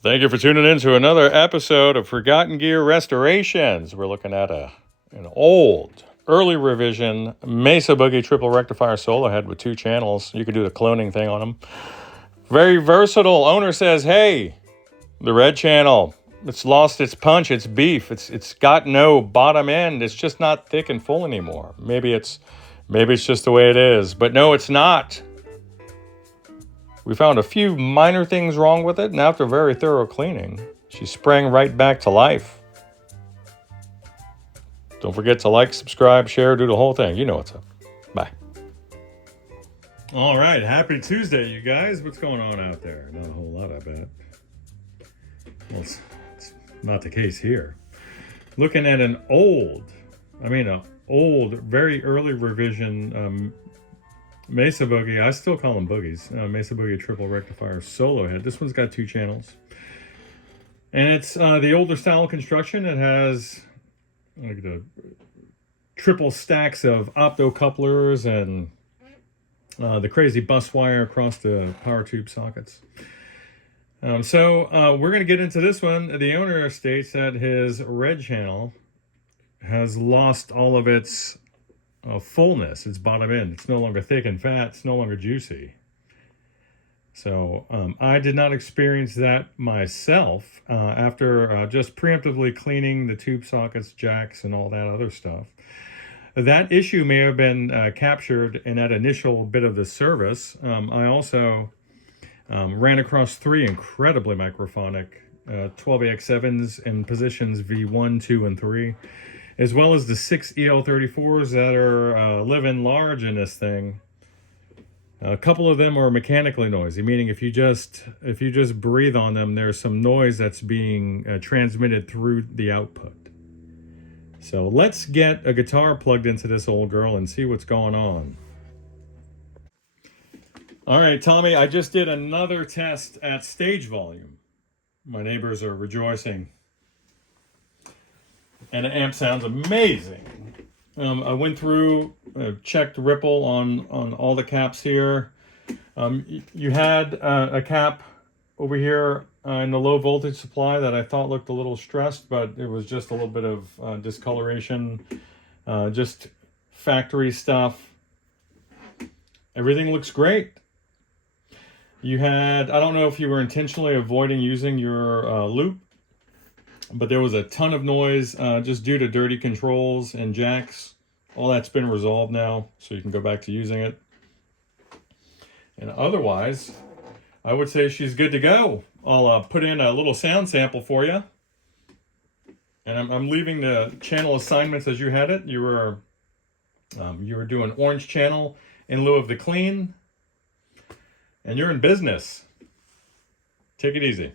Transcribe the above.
Thank you for tuning in to another episode of Forgotten Gear Restorations. We're looking at an old, early revision Mesa Boogie triple rectifier solo head with 2 channels. You can do the cloning thing on them. Very versatile. Owner says, hey, the red channel, it's lost its punch, its beef. It's got no bottom end. It's just not thick and full anymore. Maybe it's just the way it is. But no, it's not. We found a few minor things wrong with it, and after very thorough cleaning, she sprang right back to life. Don't forget to like, subscribe, share, do the whole thing. You know what's up. Bye. All right, happy Tuesday, you guys. What's going on out there? Not a whole lot, I bet. Well, it's not the case here. Looking at an old, very early revision Mesa Boogie. I still call them boogies. Mesa Boogie triple rectifier solo head. This one's got 2 channels. And it's the older style construction. It has like the triple stacks of opto couplers and the crazy bus wire across the power tube sockets. So we're going to get into this one. The owner states that his red channel has lost all of its fullness, its bottom end. It's no longer thick and fat. It's no longer juicy. So I did not experience that myself after just preemptively cleaning the tube sockets, jacks, and all that other stuff. That issue may have been captured in that initial bit of the service. I also ran across 3 incredibly microphonic 12AX7s in positions V1, 2, and 3. As well as the 6 EL34s that are living large in this thing. A couple of them are mechanically noisy, meaning if you just breathe on them, there's some noise that's being transmitted through the output. So let's get a guitar plugged into this old girl and see what's going on. All right, Tommy, I just did another test at stage volume. My neighbors are rejoicing. And the amp sounds amazing. I went through, checked ripple on all the caps here. You had a cap over here in the low voltage supply that I thought looked a little stressed, but it was just a little bit of discoloration, just factory stuff. Everything looks great. You had, I don't know if you were intentionally avoiding using your loop, but there was a ton of noise just due to dirty controls and jacks. All that's been resolved now, so you can go back to using it. And otherwise, I would say she's good to go. I'll put in a little sound sample for you. And I'm leaving the channel assignments as you had it. You were doing orange channel in lieu of the clean. And you're in business. Take it easy.